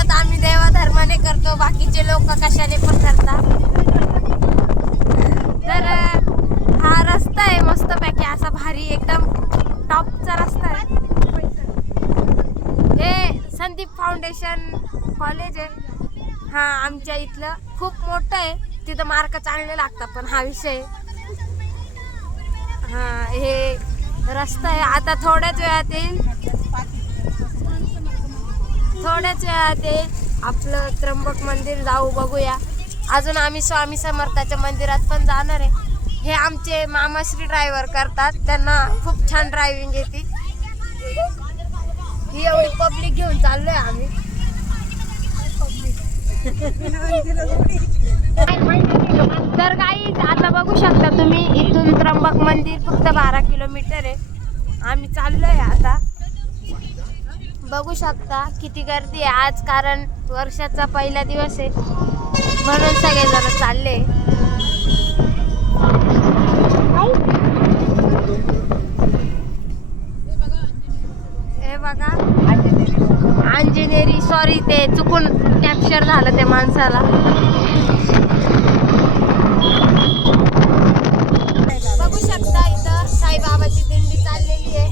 व्रत आम्ही देवाधर्माने करतो, बाकीचे लोक कशाने पण करतात. तर हा रस्ता आहे मस्तपैकी असा भारी एकदम टॉपचा रस्ता आहे. हे संदीप फाउंडेशन कॉलेज आहे. हा आमच्या इथलं खूप मोठं आहे, तिथं मार्क चांगले लागतात. पण हा विषय हा हे रस्ता आहे. आता थोड्याच वेळात येईल, आपलं त्र्यंबक मंदिर जाऊ बघूया. अजून आम्ही स्वामी समर्थाच्या मंदिरात पण जाणार आहे. हे आमचे मामाश्री ड्रायव्हर करतात, त्यांना खूप छान ड्रायव्हिंग येते. ही एवढी पब्लिक घेऊन चाललोय आम्ही. तर काही आता बघू शकता तुम्ही, इथून त्र्यंबक मंदिर फक्त 12 किलोमीटर आहे. आम्ही चाललोय आता. बघू शकता किती गर्दी आहे आज, कारण वर्षाचा पहिला दिवस आहे म्हणून सगळेजण चालले. हे बघा अंजनेरी, सॉरी ते चुकून कॅप्चर झालं त्या माणसाला. बघू शकता इथं साईबाबाची दिंडी चाललेली आहे,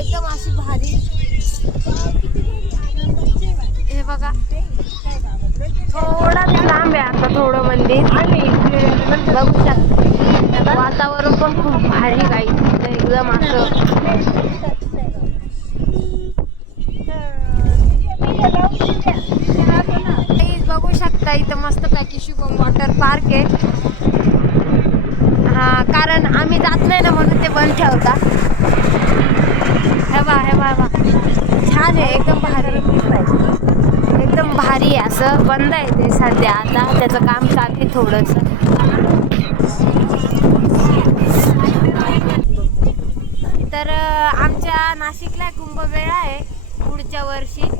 एकदम अशी भारी. हे बघा थोडा लांब आहे आता, थोडं मंदिर बघू शकता. वातावरण पण खूप भारी काही एकदम असं. बघू शकता इथं मस्तपैकी शुभम वॉटर पार्क आहे. हा कारण आम्ही जात नाही ना म्हणून ते बंद ठेवता. हे बा छान आहे, एकदम भारी, एकदम भारी आहे. असं बंद आहे ते सध्या, आता त्याचं काम चालते थोडंसं. तर आमच्या नाशिकला कुंभमेळा आहे पुढच्या वर्षी,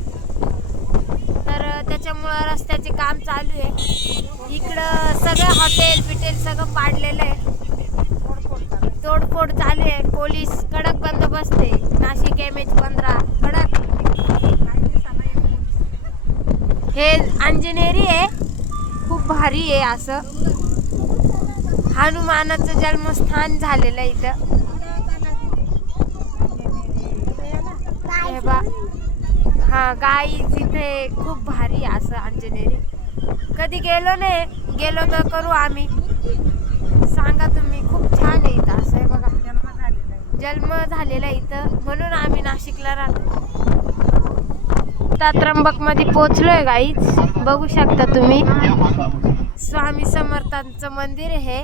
तर त्याच्यामुळं रस्त्याचे काम चालू आहे. इकडं सगळं हॉटेल बिटेल सगळं पाडलेलं आहे, तोडफोड चालू आहे. पोलीस कडक बंदोबस्त आहे. नाशिक MH15 कडक. हे अंजनेरी आहे, खूप भारी आहे. असं हनुमानाचं जन्मस्थान झालेलं आहे इथं. हे बा हा गाई तिथे खूप भारी आहे असं अंजनेरी. कधी गेलो नाही, गेलो तर करू आम्ही. सांगा तुम्ही, खूप छान आहे इथं. असं आहे बघा, जन्म झालेला इथं म्हणून आम्ही नाशिकला राहतो. आता त्र्यंबक मध्ये पोहोचलोय गाईच, बघू शकता तुम्ही. स्वामी समर्थांचं मंदिर आहे,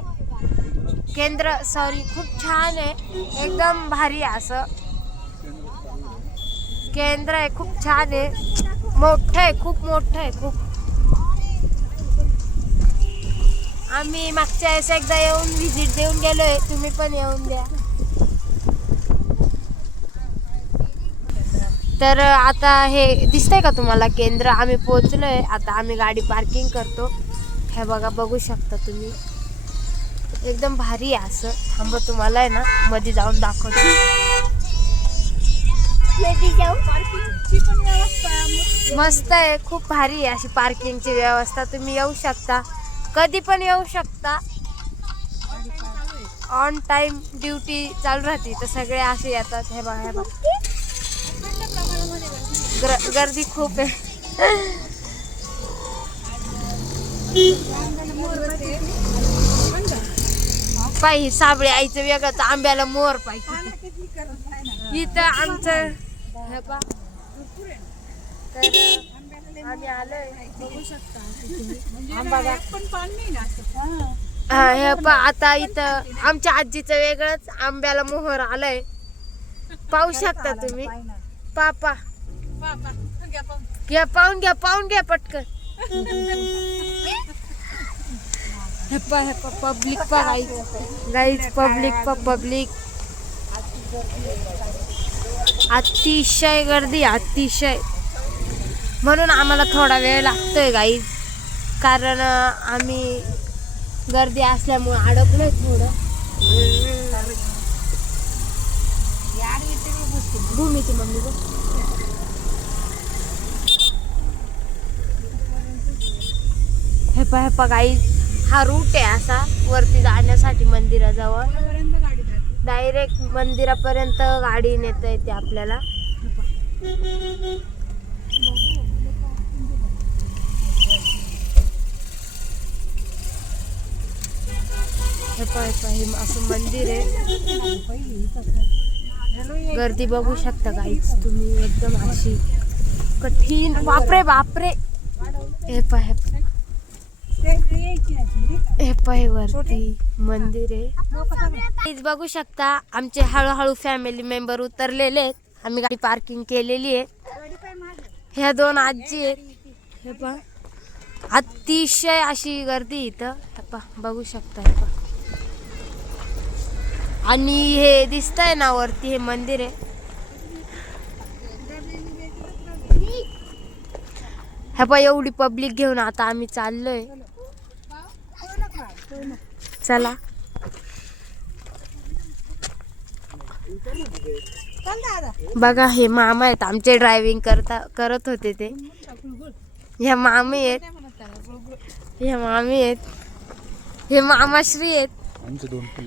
केंद्र, सॉरी खूप छान आहे, एकदम भारी असं केंद्र आहे. खूप छान आहे, मोठं आहे, खूप मोठं आहे खूप. आम्ही मागच्या वेळेस एकदा येऊन व्हिजिट देऊन गेलोय, तुम्ही पण येऊन द्या. तर आता हे दिसतंय का तुम्हाला केंद्र, आम्ही पोहोचलोय. आता आम्ही गाडी पार्किंग करतो. हे बघा, बघू शकता तुम्ही, एकदम भारी आहे असं. थांब तुम्हाला आहे ना मध्ये जाऊन दाखवतो. मस्त आहे, खूप भारी आहे अशी पार्किंगची व्यवस्था. तुम्ही येऊ शकता, कधी पण येऊ शकता. ऑन टाइम ड्युटी चालू राहते, तर सगळे असे येतात. हे बघा गर्दी खूप आहे. पाहि साबळे आईचं वेगळं, आंब्याला मोर पाहिजे. इथं आमचं हे पा, तर आम्ही आलोय, बघू शकता आंबा. हा हे पा, आता इथं आमच्या आजीचं वेगळंच आंब्याला मोहर आलंय, पाहू शकता तुम्ही. पापा घ्या, पाहून घ्या पटकन. पब्लिक पा गाईज, पब्लिक अतिशय गर्दी, अतिशय. म्हणून आम्हाला थोडा वेळ लागतोय गाईज, कारण आम्ही गर्दी असल्यामुळे अडकलोय थोडं. भूमीची मम्मी हे पहा गाईज, हा रूट आहे असा वरती जाण्यासाठी मंदिराजवळ. डायरेक्ट मंदिरापर्यंत गाडी नेता येते आपल्याला. हे असं मंदिर आहे. गर्दी बघू शकता गाईज तुम्ही, एकदम अशी कठीण. बापरे बापरे. हे वरती मंदिर आहे. बघू शकता आमचे हळूहळू फॅमिली मेंबर उतरलेले आहेत. आम्ही गाडी पार्किंग केलेली आहे. ह्या 2 आजी आहेत. हे पहा अतिशय अशी गर्दी इथं. हे पहा बघू शकता. हे पहा आणि हे दिसतंय ना वरती, हे मंदिर आहे. हे पहा एवढी पब्लिक घेऊन आता आम्ही चाललोय. चला. बघा हे मामा आहेत आमचे, ड्रायव्हिंग करत होते ते. ह्या मामी आहेत, हे मामाश्री आहेत.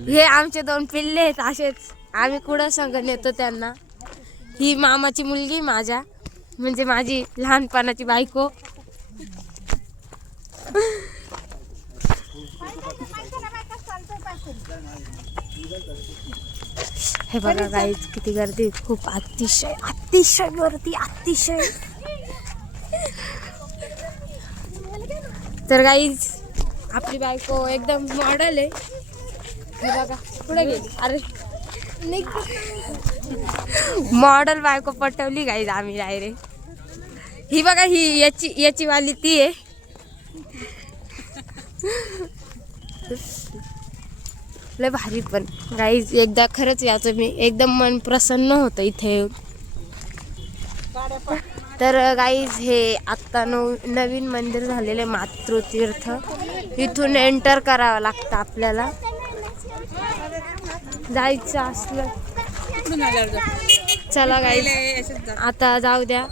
हे आमचे 2 पिल्ले आहेत. असेच आम्ही कुठं संग नेतो त्यांना. ही मामाची मुलगी माझ्या, म्हणजे माझी लहानपणाची बायको. हे बघा गाईज किती गर्दी, खूप अतिशय अतिशय गर्दी, अतिशय. तर गाईज आपली बायको एकदम मॉडल आहे. हे बघा पुढे गेली. अरे मॉडल बायको पटवली गाईज आम्ही डायरेक्ट. ही बघा, ही याची वाली ती आहे. लय भारी. पण गाईज एकदा खरंच याचं मी एकदम मन प्रसन्न होतं इथे येऊन. तर गाईज हे आत्ता नवीन मंदिर झालेले मातृतीर्थ. इथून एंटर करावं लागतं आपल्याला. जायचं असलं चला गाईज आता जाऊ द्या,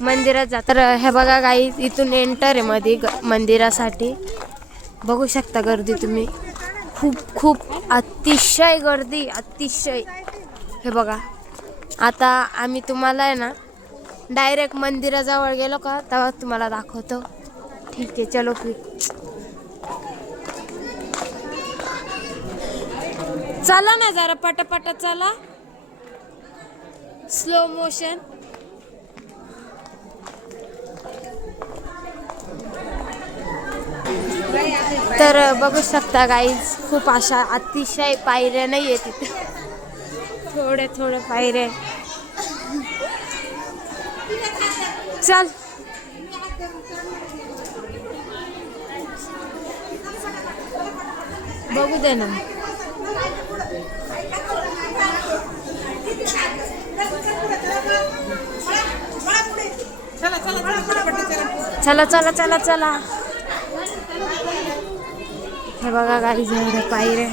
मंदिरात जा. तर हे बघा गाईज इथून एंटर आहे मध्ये मंदिरासाठी. बघू शकता गर्दी तुम्ही, खूप अतिशय गर्दी, अतिशय. हे बघा आता आम्ही तुम्हाला आहे ना डायरेक्ट मंदिराजवळ गेलो का तेव्हा तुम्हाला दाखवतो. ठीक आहे चलो फिर. चला ना जरा पटापट चला, स्लो मोशन. तर बघू शकता गाईज खूप अशा अतिशय पायऱ्या नाही आहे तिथे, थोडे पायऱ्या. चल बघू दे ना. चला. हे बघा गाईज पायऱ्या.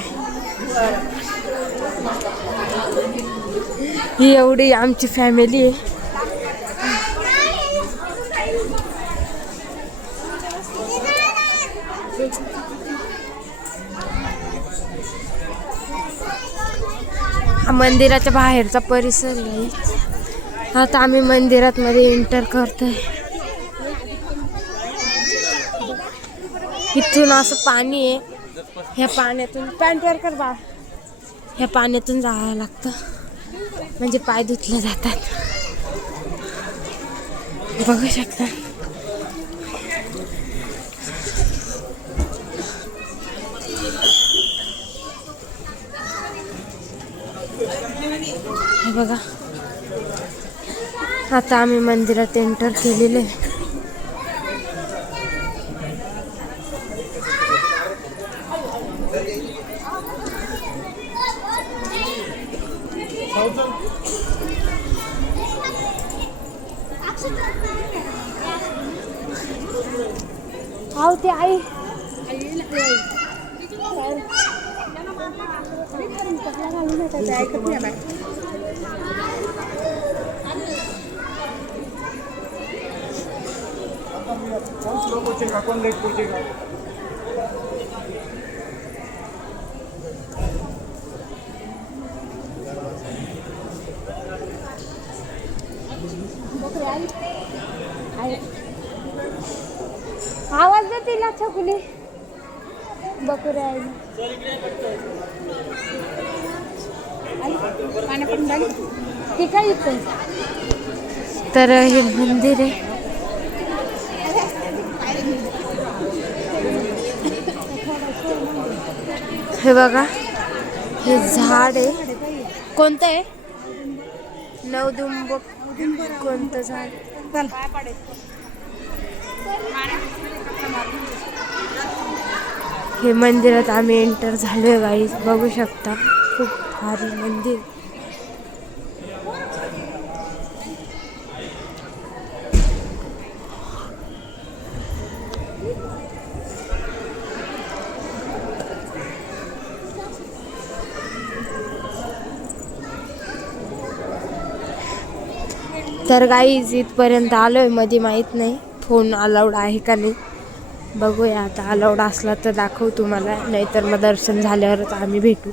ही एवढी आमची फॅमिली आहे. हा मंदिराच्या बाहेरचा परिसर आहे. आता आम्ही मंदिरात मध्ये एंटर करतोय. इथून असं पाणी आहे. ह्या पाण्यातून पॅन्टवर कर बा. ह्या पाण्यातून जावं लागतं म्हणजे पाय धुतले जातात. बघू शकता. हे बघा आता आम्ही मंदिरात एंटर केलेले. आओ ते आई आवाज दे तिला छकुली. बकुरे आहे. ती काय इथं. तर हे मंदिर आहे. हे बघा, हे झाड आहे. कोणतं आहे? नवदुंब. कोणतं झाड? हे मंदिरात आम्ही एंटर झालोय गाईज. बघू शकता, खूप भारी मंदिर. तर गाईज इथपर्यंत आलोय. मध्ये माहीत नाही फोन अलाउड आहे का नाही. बघूया आता. अलाउड असला तर दाखवू तुम्हाला, नाहीतर मग दर्शन झाल्यावरच आम्ही भेटू.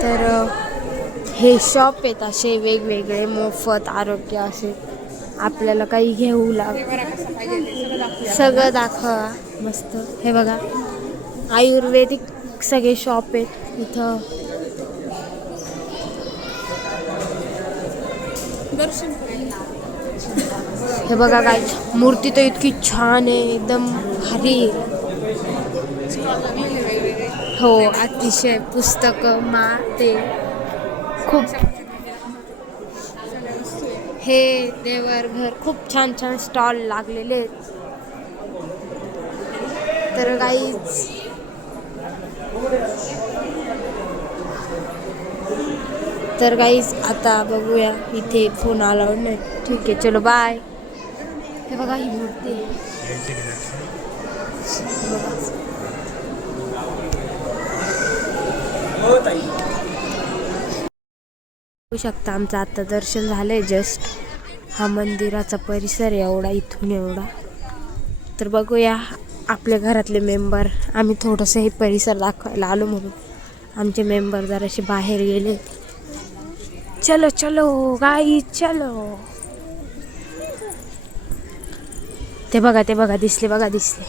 तर हे शॉप आहेत असे वेगवेगळे, मोफत आरोग्य असे. आपल्याला काही घेऊ सगळं दाखवा. मस्त. हे बघा, आयुर्वेदिक सगळे शॉप आहेत इथं. हे बघा काय, मूर्ती तर इतकी छान आहे, एकदम भारी. हो, अतिशय. पुस्तकं, ते खूप. हे देवर घर, खूप छान छान स्टॉल लागलेले आहेत. तर गाईज आता बघूया. इथे फोन अलाउड नाही. ठीक आहे, चलो बाय. हे बघा, ही मूर्ती बघू शकता. आमचं आता दर्शन झालंय जस्ट. हा मंदिराचा परिसर एवढा, इथून एवढा. तर बघूया आपल्या घरातले मेंबर. आम्ही थोडंसं हे परिसर दाखवायला आलो म्हणून आमचे मेंबर जरासे बाहेर गेले. चलो चलो गाई चलो. ते बघा दिसले.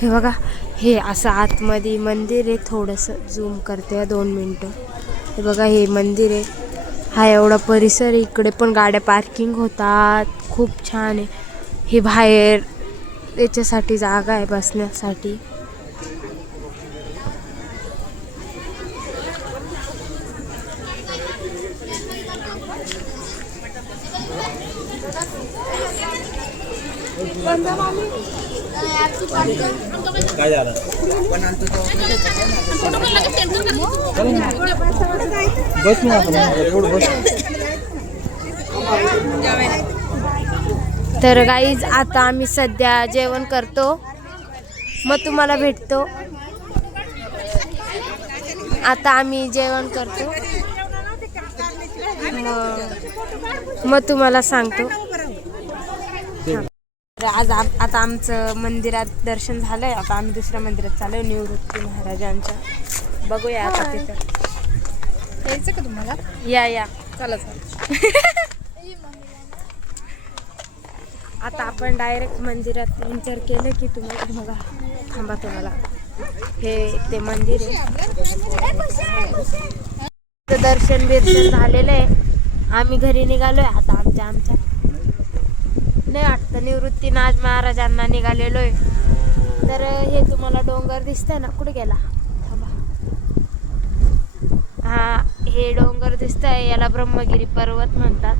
हे बघा, हे असं आतमध्ये मंदिर आहे. थोडंसं झूम करते 2 मिनटं. हे बघा, हे मंदिर आहे. हा एवढा परिसर आहे. इकडे पण गाड्या पार्किंग होतात. खूप छान आहे. हे बाहेर याच्यासाठी जागा आहे बसण्यासाठी. काय झालं? बस तर गाईज आता आम्ही सध्या जेवण करतो, मग तुम्हाला भेटतो. आता आम्ही जेवण करतो, मग तुम्हाला सांगतो. आता आमचं मंदिरात दर्शन झालंय. आता आम्ही दुसऱ्या मंदिरात चाललोय, निवृत्ती महाराजांच्या. बघूया आता तिथं. यायचं का तुम्हाला? या चला. आता आपण डायरेक्ट मंदिरात एंटर केलं की तुम्हाला बघा. थांबा, तुम्हाला हे ते मंदिर आहे. दर्शन झालेलं आहे. आम्ही घरी निघालोय आता. आमच्या नाही वाटतं निवृत्तीनाथ महाराजांना निघालेलो आहे. तर हे तुम्हाला डोंगर दिसतंय ना, कुठे गेला? हा, हे डोंगर दिसतंय याला ब्रह्मगिरी पर्वत म्हणतात.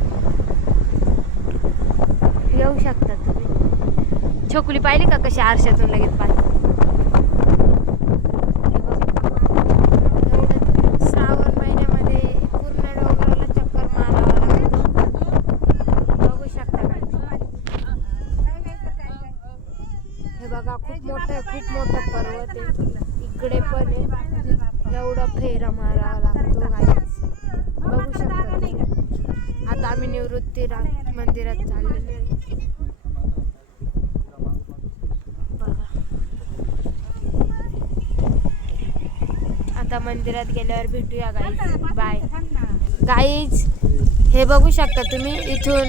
येऊ शकता तुम्ही. छोकुली पाहिली का कशी आरशातून लगेच पाहिली. श्रावण महिन्यामध्ये पूर्ण डोंगराला चक्कर मारावं लागतं. बघू शकता का हे बघा खूप मोठं पर्वत आहे. इकडे पण आहे. एवढा फेरा मारावा लागतो गाईस. बघू शकता तुम्ही. आता आम्ही निवृत्ती मंदिरात चाललेलो आहे. बघा आता मंदिरात गेल्यावर भेटूया गाईज. Bye guys. हे बघू शकता तुम्ही इथून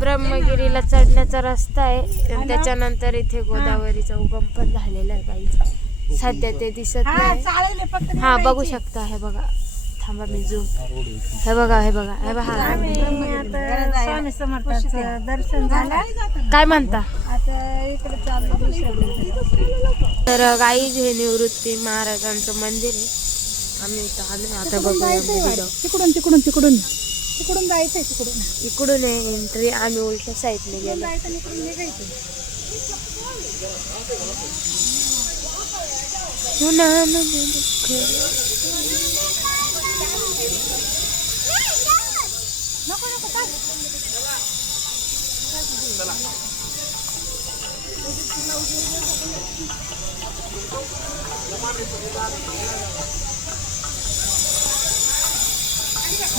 ब्रह्मगिरीला चढण्याचा रस्ता आहे. आणि त्याच्यानंतर इथे गोदावरीचा उगम पण झालेला आहे गाईज. सध्या ते दिसत नाही. हा बघू शकता. हे बघा थांबा मी झूम. हे बघा हे बघा हे बघा. स्वामी समर्थांचं दर्शन झालं. काय म्हणता. आता इकडे चालू तर गाईज हे निवृत्ती महाराजांचं मंदिर आहे. आम्ही इथं आलो. आता बघूया मध्ये जाऊ. तिकडून जायचंय. इकडून आहे एंट्री. आम्ही उलट्या साईडने गेलो.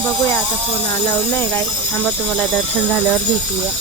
बघूया आता फोन अलाउड नाही काय. थांबा तुम्हाला दर्शन झाल्यावर भेटूया.